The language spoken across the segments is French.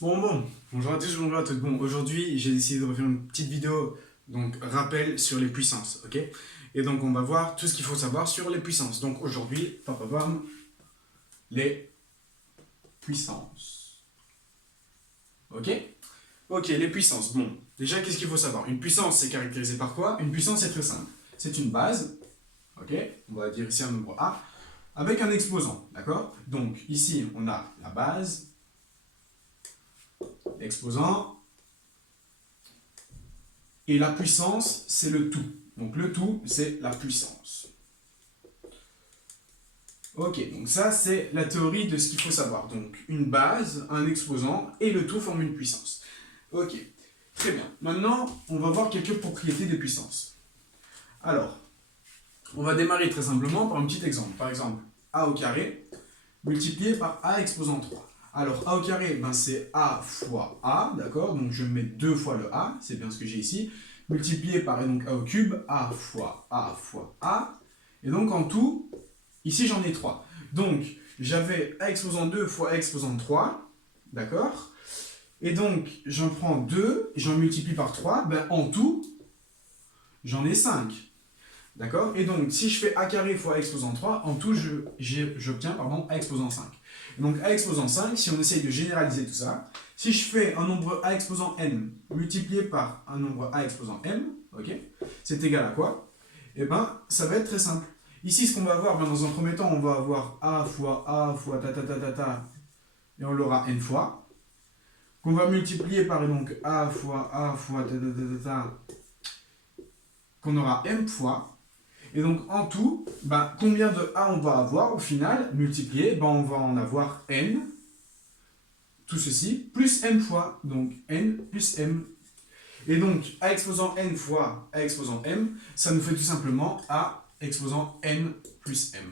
Bonjour à tous, bonjour à toutes. Bon, aujourd'hui, j'ai décidé de refaire une petite vidéo, donc rappel sur les puissances, ok? Et donc, on va voir tout ce qu'il faut savoir sur les puissances. Donc, aujourd'hui, les puissances. Ok? Ok, les puissances. Bon, déjà, qu'est-ce qu'il faut savoir? Une puissance, c'est caractérisé par quoi? Une puissance, c'est très simple. C'est une base, ok? On va dire ici un nombre A, avec un exposant, d'accord? Donc, ici, on a la base, l'exposant, et la puissance, c'est le tout. Donc le tout, c'est la puissance. Ok, donc ça, c'est la théorie de ce qu'il faut savoir. Donc une base, un exposant, et le tout forme une puissance. Ok, très bien. Maintenant, on va voir quelques propriétés des puissances. Alors, on va démarrer très simplement par un petit exemple. Par exemple, a au carré multiplié par a exposant 3. Alors, a au carré, ben, c'est a fois a, d'accord? Donc, je mets deux fois le a, c'est bien ce que j'ai ici. Multiplié par, et donc, a au cube, a fois a fois a. Et donc, en tout, ici, j'en ai 3. Donc, j'avais a exposant 2 fois a exposant 3, d'accord? Et donc, j'en prends 2, j'en multiplie par 3, ben, en tout, j'en ai 5. D'accord? Et donc, si je fais a carré fois a exposant 3, en tout, j'obtiens a exposant 5. Et donc, a exposant 5, si on essaye de généraliser tout ça, si je fais un nombre a exposant n multiplié par un nombre a exposant m, ok, c'est égal à quoi? Eh bien, ça va être très simple. Ici, ce qu'on va avoir, ben, dans un premier temps, on va avoir a fois ta ta ta ta ta, et on l'aura n fois, qu'on va multiplier par donc a fois ta ta ta ta ta, qu'on aura m fois. Et donc en tout, ben, combien de A on va avoir au final, multiplié, ben, on va en avoir n, tout ceci, plus m fois, donc n plus m. Et donc A exposant n fois A exposant m, ça nous fait tout simplement A exposant n plus m.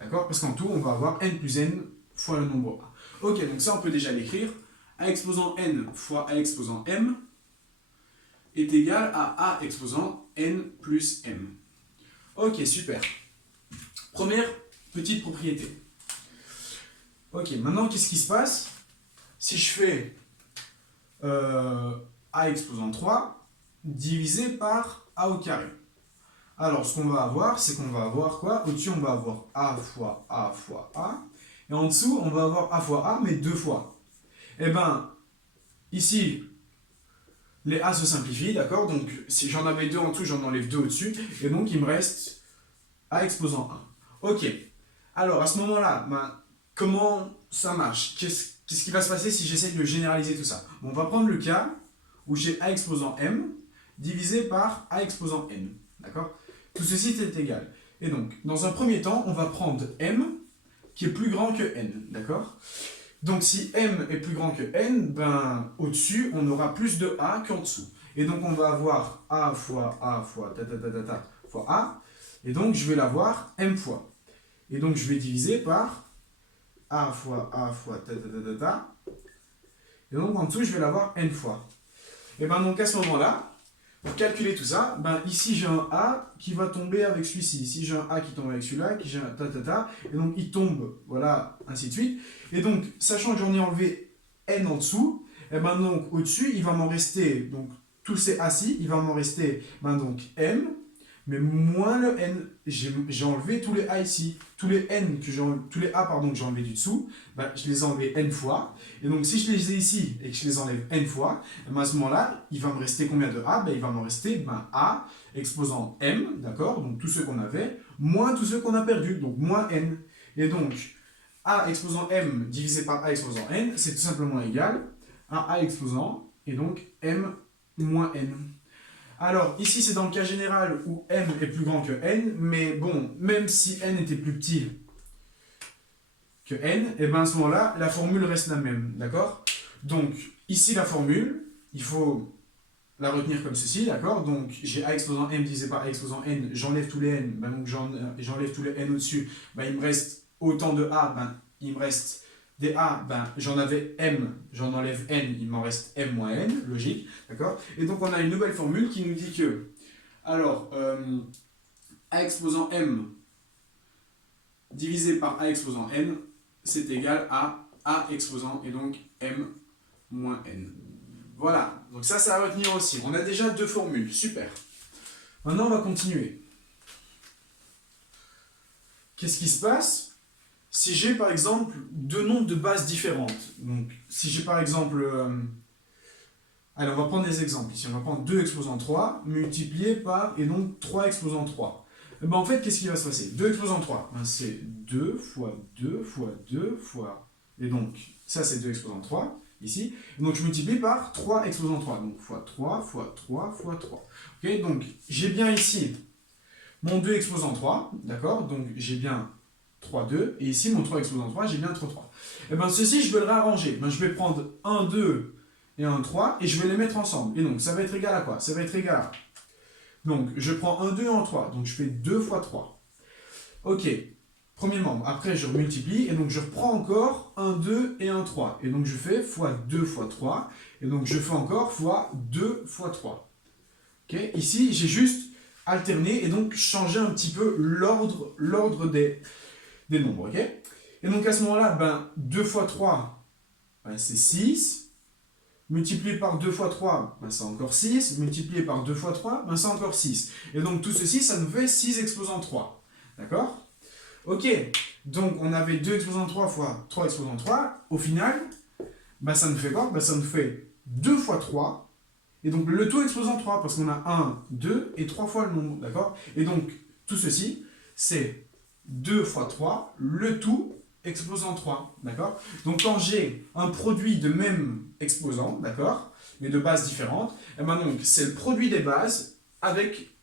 D'accord? Parce qu'en tout, on va avoir n plus n fois le nombre A. Ok, donc ça on peut déjà l'écrire. A exposant n fois A exposant m est égal à A exposant n plus m. Ok, super. Première petite propriété. Ok, maintenant qu'est-ce qui se passe si je fais a exposant 3 divisé par a au carré? Alors, ce qu'on va avoir, c'est qu'on va avoir quoi? Au-dessus, on va avoir a fois a fois a. Et en dessous, on va avoir a fois a, mais deux fois. Et bien, ici, les a se simplifient, d'accord? Donc, si j'en avais deux en dessous, j'en enlève deux au-dessus. Et donc, il me reste a exposant 1. Ok. Alors, à ce moment-là, ben, comment ça marche? Qu'est-ce qui va se passer si j'essaye de généraliser tout ça? Bon, on va prendre le cas où j'ai a exposant m divisé par a exposant n. D'accord? Tout ceci est égal. Et donc, dans un premier temps, on va prendre m qui est plus grand que n. D'accord? Donc, si m est plus grand que n, ben, au-dessus, on aura plus de a qu'en dessous. Et donc, on va avoir a fois ta ta ta ta ta fois a. Et donc, je vais l'avoir m fois. Et donc, je vais diviser par a fois ta ta ta ta ta. Et donc, en dessous, je vais l'avoir n fois. Et bien, donc, à ce moment-là, pour calculer tout ça, ben, ici, j'ai un a qui va tomber avec celui-ci. Ici, j'ai un a qui tombe avec celui-là, qui j'ai un ta ta ta. Et donc, il tombe, voilà, ainsi de suite. Et donc, sachant que j'en ai enlevé n en dessous, et ben, donc, au-dessus, il va m'en rester, donc, tous ces a-ci, il va m'en rester, ben, donc, m, mais moins le n. J'ai enlevé tous les a ici. Tous les n tous les a pardon, que j'ai enlevé du dessous, ben, je les ai enlevés n fois. Et donc si je les ai ici et que je les enlève n fois, ben, à ce moment-là, il va me rester combien de a? Ben, il va me rester a exposant m, d'accord? Donc tous ceux qu'on avait, moins tous ceux qu'on a perdus, donc moins n. Et donc a exposant m divisé par a exposant n, c'est tout simplement égal à a exposant, et donc m moins n. Alors, ici, c'est dans le cas général où m est plus grand que n, mais bon, même si n était plus petit que n, et bien à ce moment-là, la formule reste la même, d'accord? Donc, ici, la formule, il faut la retenir comme ceci, d'accord? Donc, j'ai a exposant m divisé par a exposant n, j'enlève tous les n, ben, donc j'enlève tous les n au-dessus, ben, il me reste autant de a, ben, il me reste des a, ben, j'en avais m, j'en enlève n, il m'en reste m moins n, logique, d'accord? Et donc on a une nouvelle formule qui nous dit que, alors, a exposant m divisé par a exposant n, c'est égal à a exposant, et donc m moins n. Voilà, donc ça à retenir aussi. On a déjà deux formules, super. Maintenant, on va continuer. Qu'est-ce qui se passe si j'ai par exemple deux nombres de bases différentes? Donc, si j'ai par exemple... allez, on va prendre des exemples ici. On va prendre 2 exposant 3 multiplié par, et donc 3 exposant 3. Et ben en fait, qu'est-ce qui va se passer? 2 exposant 3, ben c'est 2 fois 2 fois 2 fois... Et donc, ça c'est 2 exposant 3, ici. Et donc, je multiplie par 3 exposant 3. Donc, fois 3, fois 3, fois 3. Ok, donc, j'ai bien ici mon 2 exposant 3, d'accord? Donc, j'ai bien 3, 2. Et ici, mon 3 exposant 3, j'ai bien 3, 3. Et bien, ceci, je vais le réarranger. Ben, je vais prendre 1, 2 et 1, 3, et je vais les mettre ensemble. Et donc, ça va être égal à quoi? Ça va être égal à... Donc, je prends 1, 2 et 1, 3. Donc, je fais 2 fois 3. Ok. Premier membre. Après, je multiplie. Et donc, je reprends encore 1, 2 et 1, 3. Et donc, je fais fois 2 fois 3. Et donc, je fais encore fois 2 fois 3. Ok. Ici, j'ai juste alterné et donc changé un petit peu l'ordre des nombres. Ok. Et donc, à ce moment-là, ben, 2 fois 3, ben, c'est 6. Multiplié par 2 fois 3, ben c'est encore 6. Multiplié par 2 fois 3, ben c'est encore 6. Et donc tout ceci, ça nous fait 6 exposant 3. D'accord? Ok. Donc on avait 2 exposant 3 fois 3 exposant 3. Au final, ben ça nous fait quoi? Ben ça nous fait 2 fois 3. Et donc le tout exposant 3, parce qu'on a 1, 2 et 3 fois le nombre. D'accord? Et donc tout ceci, c'est 2 fois 3, le tout exposant 3, d'accord? Donc quand j'ai un produit de même exposant, d'accord, mais de bases différentes, et ben donc c'est le produit des bases avec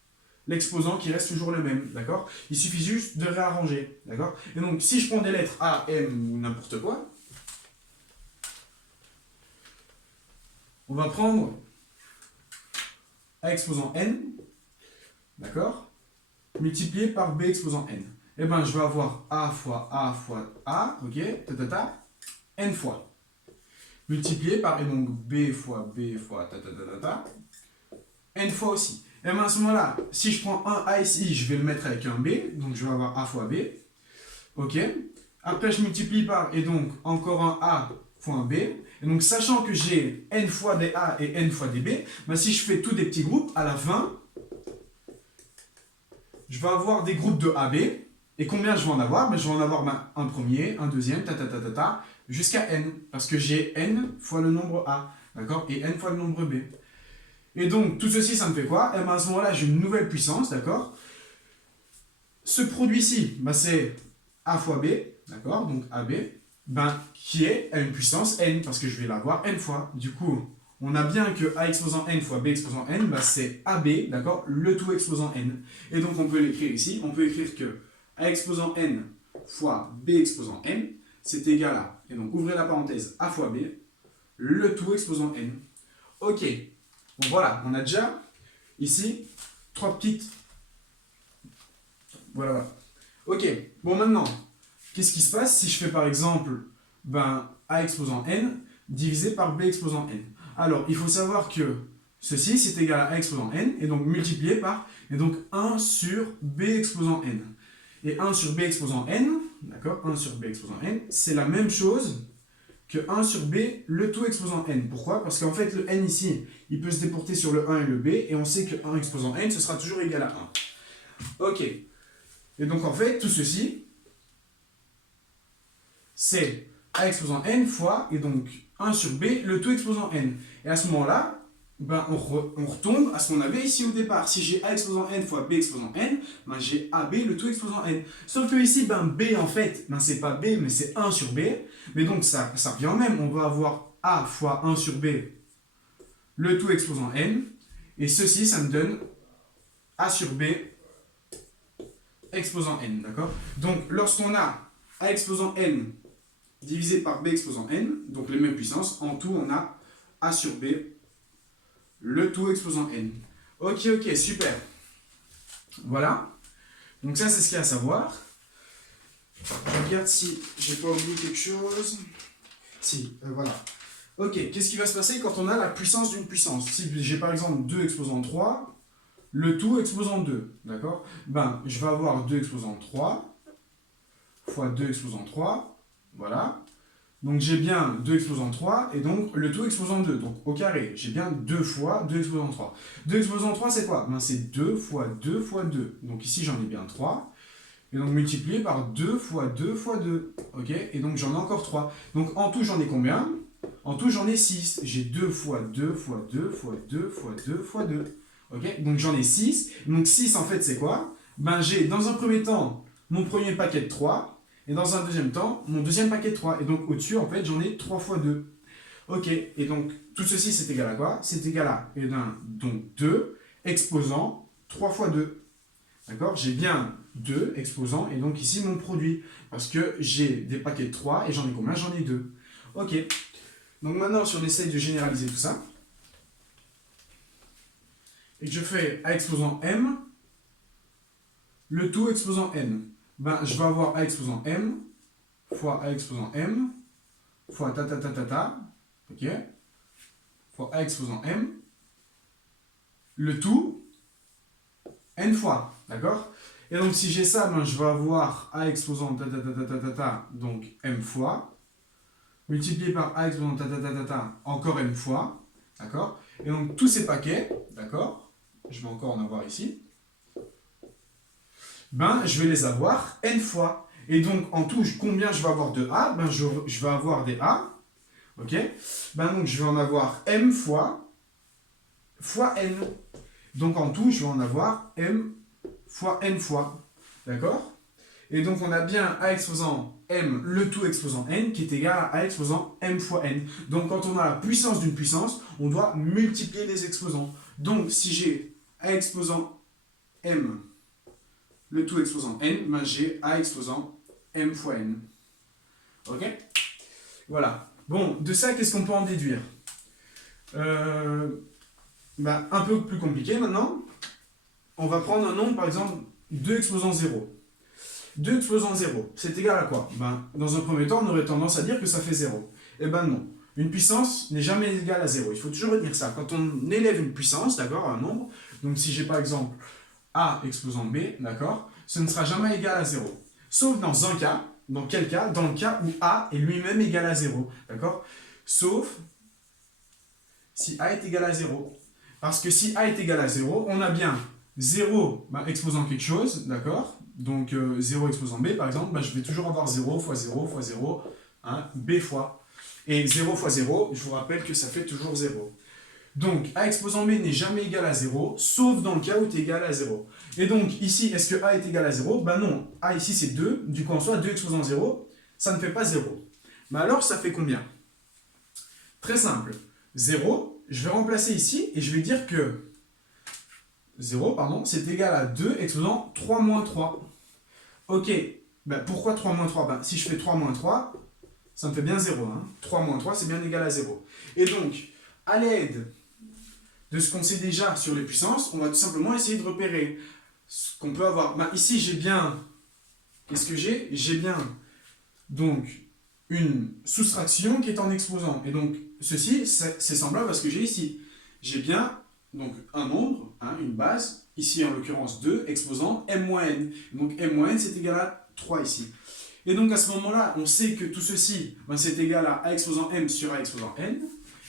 l'exposant qui reste toujours le même, d'accord? Il suffit juste de réarranger, d'accord? Et donc si je prends des lettres A, M ou n'importe quoi, on va prendre A exposant N, d'accord, multiplié par B exposant N. Eh ben, je vais avoir A fois A fois A, ok, N fois. Multiplié par, et donc B fois B fois N fois aussi. Et bien à ce moment-là, si je prends un A ici, je vais le mettre avec un B, donc je vais avoir A fois B, ok. Après, je multiplie par, et donc encore un A fois un B. Et donc, sachant que j'ai N fois des A et N fois des B, ben, si je fais tous des petits groupes, à la fin, je vais avoir des groupes de AB. Et combien je vais en avoir? Ben, je vais en avoir un premier, un deuxième, jusqu'à n. Parce que j'ai n fois le nombre A, d'accord? Et n fois le nombre B. Et donc, tout ceci, ça me fait quoi? Et ben, à ce moment-là, j'ai une nouvelle puissance, d'accord? Ce produit-ci, ben, c'est A fois B, d'accord? Donc AB, ben, qui est à une puissance n, parce que je vais l'avoir n fois. Du coup, on a bien que A exposant n fois B exposant n, ben, c'est AB, d'accord? Le tout exposant n. Et donc, on peut l'écrire ici. On peut écrire que A exposant n fois B exposant n, c'est égal à, et donc ouvrez la parenthèse, A fois B, le tout exposant n. Ok, bon voilà, on a déjà ici trois petites. Voilà. Ok, bon maintenant, qu'est-ce qui se passe si je fais par exemple ben, A exposant n divisé par B exposant n? Alors, il faut savoir que ceci, c'est égal à A exposant n, et donc multiplié par, et donc 1 sur B exposant n. Et 1 sur B exposant n, d'accord, 1 sur B exposant n, c'est la même chose que 1 sur B, le tout exposant n. Pourquoi? Parce qu'en fait, le n ici, il peut se déporter sur le 1 et le b, et on sait que 1 exposant n, ce sera toujours égal à 1. Ok. Et donc, en fait, tout ceci, c'est A exposant n fois, et donc 1 sur B, le tout exposant n. Et à ce moment-là, ben, on retombe à ce qu'on avait ici au départ. Si j'ai A exposant n fois B exposant n, ben, j'ai AB le tout exposant n. Sauf que ici, ben, B en fait, ben, c'est pas B, mais c'est 1 sur B. Mais donc ça revient au même. On va avoir A fois 1 sur B le tout exposant n. Et ceci, ça me donne A sur B exposant n. D'accord? Donc lorsqu'on a A exposant n divisé par B exposant n, donc les mêmes puissances, en tout on a A sur B le tout exposant n. Ok, super. Voilà. Donc ça, c'est ce qu'il y a à savoir. Je regarde si j'ai pas oublié quelque chose. Si, voilà. Ok, qu'est-ce qui va se passer quand on a la puissance d'une puissance? Si j'ai par exemple 2 exposant 3, le tout exposant 2, d'accord? Ben, je vais avoir 2 exposant 3 fois 2 exposant 3, voilà. Donc j'ai bien 2 exposant 3, et donc le tout exposant 2. Donc au carré, j'ai bien 2 fois 2 exposant 3. 2 exposant 3, c'est quoi? Ben, c'est 2 fois 2 fois 2. Donc ici, j'en ai bien 3. Et donc multiplié par 2 fois 2 fois 2. Ok? Et donc j'en ai encore 3. Donc en tout, j'en ai combien? En tout, j'en ai 6. J'ai 2 fois 2 fois 2 fois 2 fois 2 fois 2. Ok? Donc j'en ai 6. Donc 6, en fait, c'est quoi? Ben j'ai, dans un premier temps, mon premier paquet de 3. Et dans un deuxième temps, mon deuxième paquet de 3. Et donc au-dessus, en fait, j'en ai 3 fois 2. Ok, et donc tout ceci, c'est égal à quoi? C'est égal à, eh bien, donc 2 exposant 3 fois 2. D'accord? J'ai bien 2 exposants, et donc ici mon produit. Parce que j'ai des paquets de 3, et j'en ai combien? J'en ai 2. Ok. Donc maintenant, si on essaye de généraliser tout ça, et que je fais A exposant M, le tout exposant N, ben, je vais avoir A exposant M fois A exposant M fois ta ta ta ta ta, ok, fois A exposant M, le tout N fois, d'accord? Et donc si j'ai ça, ben, je vais avoir A exposant ta ta ta ta ta ta ta, donc M fois, multiplié par A exposant ta ta ta ta ta, encore M fois, d'accord? Et donc tous ces paquets, d'accord, je vais encore en avoir ici, ben je vais les avoir N fois. Et donc en tout, combien je vais avoir de A? Ben je vais avoir des A, ok? Ben donc je vais en avoir M fois N. Donc en tout, je vais en avoir M fois N fois, d'accord? Et donc on a bien A exposant M, le tout exposant N, qui est égal à A exposant M fois N. Donc quand on a la puissance d'une puissance, on doit multiplier les exposants. Donc si j'ai A exposant M, le tout exposant N, ben j'ai A exposant M fois N. Ok? Voilà. Bon, de ça, qu'est-ce qu'on peut en déduire? Ben, un peu plus compliqué maintenant. On va prendre un nombre, par exemple, 2 exposant 0. 2 exposant 0, c'est égal à quoi? Ben, dans un premier temps, on aurait tendance à dire que ça fait 0. Eh ben non. Une puissance n'est jamais égale à 0. Il faut toujours retenir ça. Quand on élève une puissance, d'accord, un nombre, donc si j'ai par exemple A exposant B, d'accord, ce ne sera jamais égal à 0. Sauf dans un cas, dans quel cas? Dans le cas où A est lui-même égal à 0, d'accord? Sauf si A est égal à 0. Parce que si A est égal à 0, on a bien 0 ben, exposant quelque chose, d'accord? Donc 0 exposant B, par exemple, ben, je vais toujours avoir 0 fois 0 fois 0, hein, B fois. Et 0 fois 0, je vous rappelle que ça fait toujours 0. Donc A exposant B n'est jamais égal à 0, sauf dans le cas où tu es égal à 0. Et donc ici, est-ce que A est égal à 0? Ben non, A ici c'est 2, du coup en soi 2 exposant 0, ça ne fait pas 0. Mais alors ça fait combien? Très simple. 0, je vais remplacer ici et je vais dire que 0, pardon, c'est égal à 2 exposant 3 moins 3. Ok, ben pourquoi 3 moins 3? Ben, si je fais 3 moins 3, ça me fait bien 0. Hein. 3 moins 3, c'est bien égal à 0. Et donc, à l'aide de ce qu'on sait déjà sur les puissances, on va tout simplement essayer de repérer ce qu'on peut avoir. Ben, ici, j'ai bien... Qu'est-ce que j'ai? J'ai bien, donc, une soustraction qui est en exposant. Et donc, ceci, c'est semblable à ce que j'ai ici. J'ai bien donc, un nombre, hein, une base, ici en l'occurrence 2, exposant m-n. Donc m-n, c'est égal à 3 ici. Et donc à ce moment-là, on sait que tout ceci, ben, c'est égal à a exposant m sur a exposant n.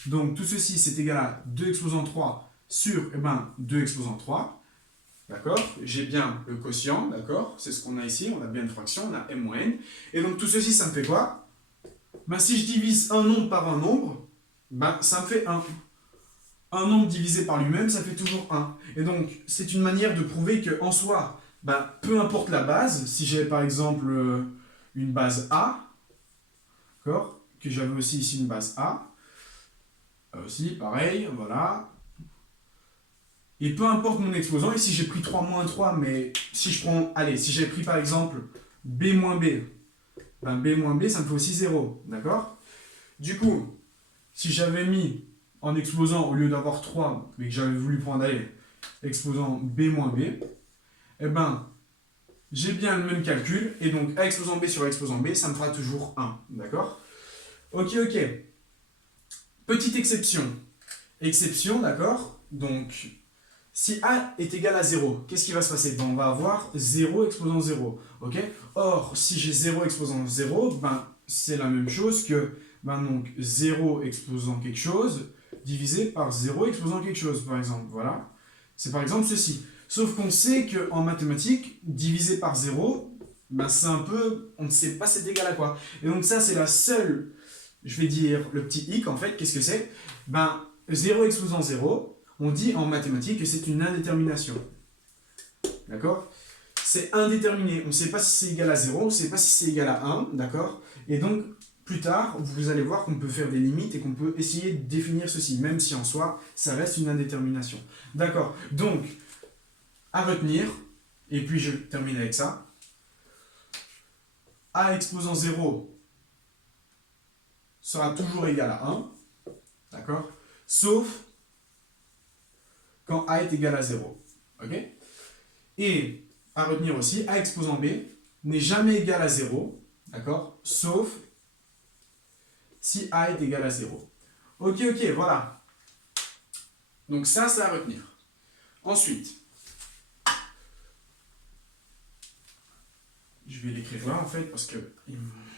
Donc tout ceci, c'est égal à 2 exposant 3 sur 2 exposant 3. D'accord? J'ai bien le quotient, d'accord? C'est ce qu'on a ici, on a bien une fraction, on a m-n. Et donc tout ceci, ça me fait quoi? Ben, si je divise un nombre par un nombre, ben, ça me fait 1. Un nombre divisé par lui-même, ça fait toujours 1. Et donc, c'est une manière de prouver qu'en soi, ben, peu importe la base, si j'ai par exemple une base A, d'accord, que j'avais aussi ici une base A, aussi pareil, voilà. Et peu importe mon exposant, ici j'ai pris 3 moins 3, mais si je prends, allez, si j'ai pris par exemple B moins B, ben B moins B, ça me fait aussi 0, d'accord? Du coup, si j'avais mis en exposant, au lieu d'avoir 3, mais que j'avais voulu prendre, allez, exposant B moins B, eh ben, j'ai bien le même calcul, et donc A exposant B sur A exposant B, ça me fera toujours 1, d'accord? Ok, ok. Petite exception. Exception, d'accord? Donc, si A est égal à 0, qu'est-ce qui va se passer? Ben, on va avoir 0 exposant 0, ok? Or, si j'ai 0 exposant 0, ben, c'est la même chose que ben donc 0 exposant quelque chose divisé par 0 exposant quelque chose, par exemple. Voilà. C'est par exemple ceci. Sauf qu'on sait qu'en mathématiques, divisé par 0, ben c'est un peu... On ne sait pas c'est égal à quoi. Et donc ça, c'est la seule... Je vais dire le petit hic, en fait. Qu'est-ce que c'est? Ben, 0 exposant 0, on dit en mathématiques que c'est une indétermination. D'accord? C'est indéterminé. On ne sait pas si c'est égal à 0, on ne sait pas si c'est égal à 1. D'accord? Et donc, plus tard, vous allez voir qu'on peut faire des limites et qu'on peut essayer de définir ceci, même si en soi, ça reste une indétermination. D'accord? Donc, à retenir, et puis je termine avec ça. A exposant 0 sera toujours égal à 1. D'accord? Sauf quand A est égal à 0. Ok? Et à retenir aussi, A exposant B n'est jamais égal à 0. D'accord? Sauf si A est égal à 0. Ok, voilà. Donc ça, c'est à retenir. Ensuite, je vais l'écrire là en fait parce que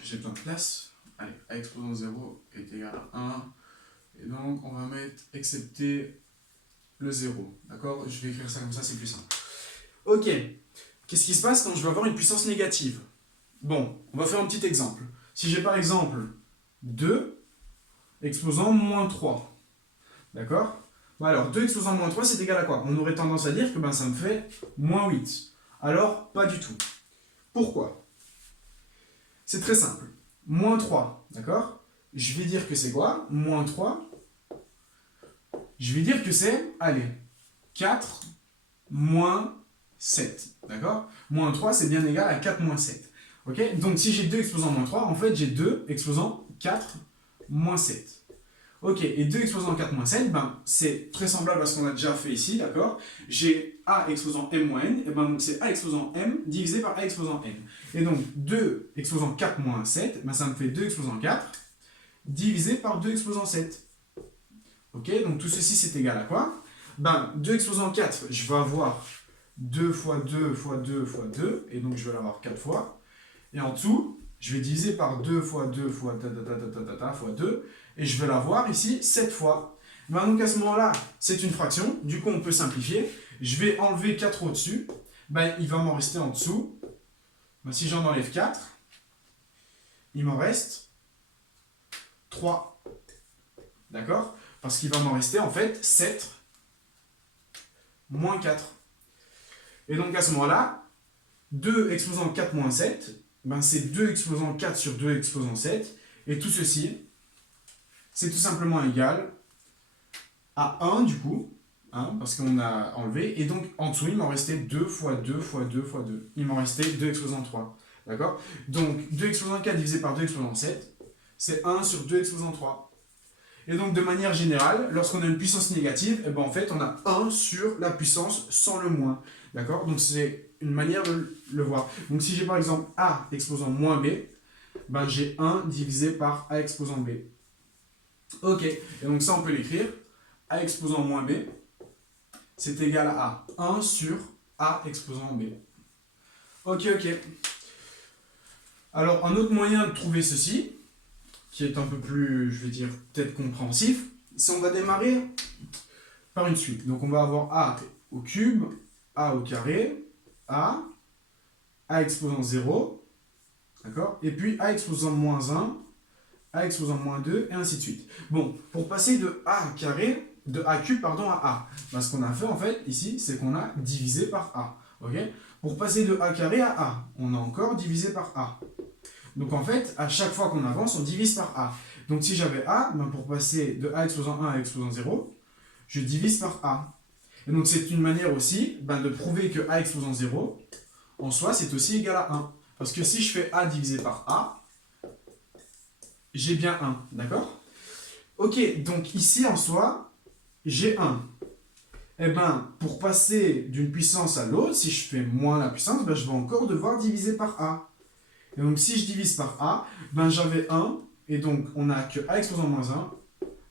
j'ai plein de place. Allez, A exposant 0 est égal à 1. Et donc, on va mettre excepté le 0. D'accord? Je vais écrire ça comme ça, c'est plus simple. Ok. Qu'est-ce qui se passe quand je vais avoir une puissance négative? Bon, on va faire un petit exemple. Si j'ai par exemple 2 exposant moins 3. D'accord? Bon, alors, 2 exposant moins 3, c'est égal à quoi? On aurait tendance à dire que ben, ça me fait moins 8. Alors, pas du tout. Pourquoi? C'est très simple. Moins 3, d'accord? Je vais dire que c'est quoi? Moins 3. Je vais dire que c'est, allez, 4 moins 7. D'accord? Moins 3, c'est bien égal à 4 moins 7. Ok? Donc, si j'ai 2 exposant moins 3, en fait, j'ai 2 exposant 4 moins 7. Ok, et 2 exposant 4 moins 7, ben, c'est très semblable à ce qu'on a déjà fait ici, d'accord? J'ai A exposant M moins N, et ben, donc c'est A exposant M divisé par A exposant N. Et donc, 2 exposant 4 moins 7, ben, ça me fait 2 exposant 4 divisé par 2 exposant 7. Ok, donc tout ceci, c'est égal à quoi? Ben, 2 exposant 4, je vais avoir 2 fois 2 fois 2 fois 2, et donc je vais l'avoir 4 fois. Et en dessous, je vais diviser par 2 fois 2 fois fois 2, et je vais l'avoir ici 7 fois. Ben donc à ce moment-là, c'est une fraction, du coup on peut simplifier. Je vais enlever 4 au-dessus, ben, il va m'en rester en dessous. Ben, si j'en enlève 4, il m'en reste 3. D'accord? Parce qu'il va m'en rester en fait 7 moins 4. Et donc à ce moment-là, 2 exposant 4 moins 7, ben c'est 2 exposant 4 sur 2 exposant 7. Et tout ceci, c'est tout simplement égal à 1 du coup, hein, parce qu'on a enlevé. Et donc en dessous, il m'en restait 2 fois 2 fois 2 fois 2. Il m'en restait 2 exposant 3. D'accord? Donc 2 exposant 4 divisé par 2 exposant 7, c'est 1 sur 2 exposant 3. Et donc, de manière générale, lorsqu'on a une puissance négative, eh ben, en fait, on a 1 sur la puissance sans le moins. D'accord? Donc, c'est une manière de le voir. Donc, si j'ai par exemple A exposant moins B, ben, j'ai 1 divisé par A exposant B. Ok. Et donc, ça, on peut l'écrire. A exposant moins B, c'est égal à 1 sur A exposant B. Ok. Alors, un autre moyen de trouver ceci, qui est un peu plus, je vais dire, peut-être compréhensif, c'est on va démarrer par une suite. Donc on va avoir A au cube, A au carré, A exposant 0, d'accord? Et puis A exposant moins 1, A exposant moins 2, et ainsi de suite. Bon, pour passer de A carré, de A cube, pardon, à A, ben, ce qu'on a fait en fait ici, c'est qu'on a divisé par A, ok? Pour passer de A carré à A, on a encore divisé par A. Donc en fait, à chaque fois qu'on avance, on divise par A. Donc si j'avais A, ben pour passer de A exposant 1 à A exposant 0, je divise par A. Et donc c'est une manière aussi ben, de prouver que A exposant 0, en soi, c'est aussi égal à 1. Parce que si je fais A divisé par A, j'ai bien 1. D'accord? Ok, donc ici en soi, j'ai 1. Et ben, pour passer d'une puissance à l'autre, si je fais moins la puissance, ben, je vais encore devoir diviser par A. Et donc, si je divise par A, ben j'avais 1, et donc on n'a que A exposant moins 1,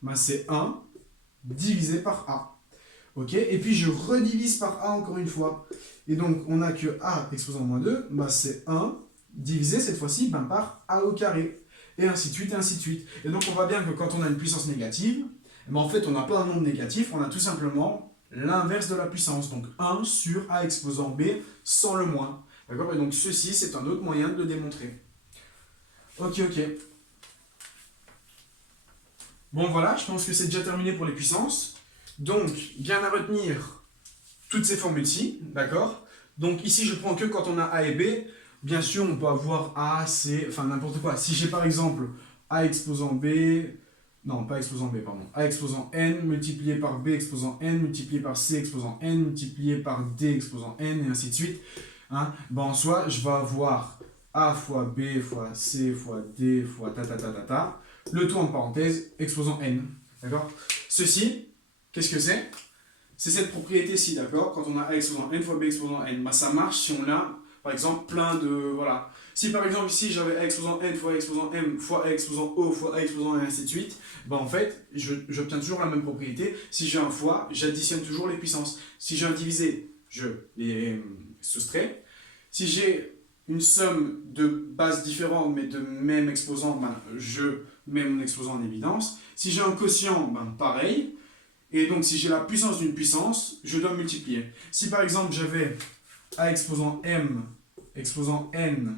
ben c'est 1 divisé par A. Ok? Et puis je redivise par A encore une fois. Et donc, on n'a que A exposant moins 2, ben c'est 1 divisé cette fois-ci ben, par A au carré. et ainsi de suite, et ainsi de suite. Et donc on voit bien que quand on a une puissance négative, eh ben, en fait on n'a pas un nombre négatif, on a tout simplement l'inverse de la puissance. Donc 1 sur a exposant b sans le moins. D'accord? Et donc ceci, c'est un autre moyen de le démontrer. Ok. Bon voilà, je pense que c'est déjà terminé pour les puissances. Donc, bien à retenir toutes ces formules-ci, d'accord? Donc ici, je prends que quand on a A et B. Bien sûr, on peut avoir A, C, enfin n'importe quoi. Si j'ai par exemple A exposant B, non, pas exposant B, pardon, A exposant N multiplié par B exposant N multiplié par C exposant N multiplié par D exposant N et ainsi de suite. Hein? Ben, en soi, je vais avoir A fois B fois C fois D fois ta. Le tout en parenthèse exposant N. D'accord? Ceci, qu'est-ce que c'est? C'est cette propriété-ci, d'accord? Quand on a A exposant N fois B exposant N, bah, ça marche si on a, par exemple, plein de... Voilà. Si par exemple ici j'avais A exposant N fois A exposant M fois A exposant O fois A exposant et ainsi de suite, bah en fait, j'obtiens toujours la même propriété. Si j'ai un fois, j'additionne toujours les puissances. Si j'ai un divisé, je les soustrais. Si j'ai une somme de bases différentes mais de même exposant, ben, je mets mon exposant en évidence. Si j'ai un quotient, ben, pareil. Et donc si j'ai la puissance d'une puissance, je dois multiplier. Si par exemple j'avais A exposant M, exposant N,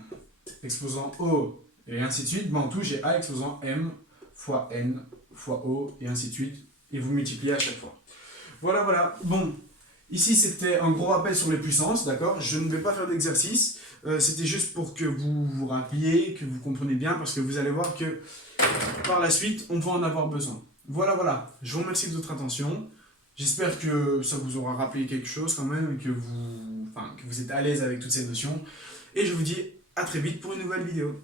exposant O, et ainsi de suite, ben, en tout j'ai A exposant M fois N fois O, et ainsi de suite. Et vous multipliez à chaque fois. Voilà. Bon. Ici, c'était un gros rappel sur les puissances, d'accord? Je ne vais pas faire d'exercice. C'était juste pour que vous vous rappeliez, que vous compreniez bien, parce que vous allez voir que par la suite, on va en avoir besoin. Voilà. Je vous remercie de votre attention. J'espère que ça vous aura rappelé quelque chose quand même, et que vous êtes à l'aise avec toutes ces notions. Et je vous dis à très vite pour une nouvelle vidéo.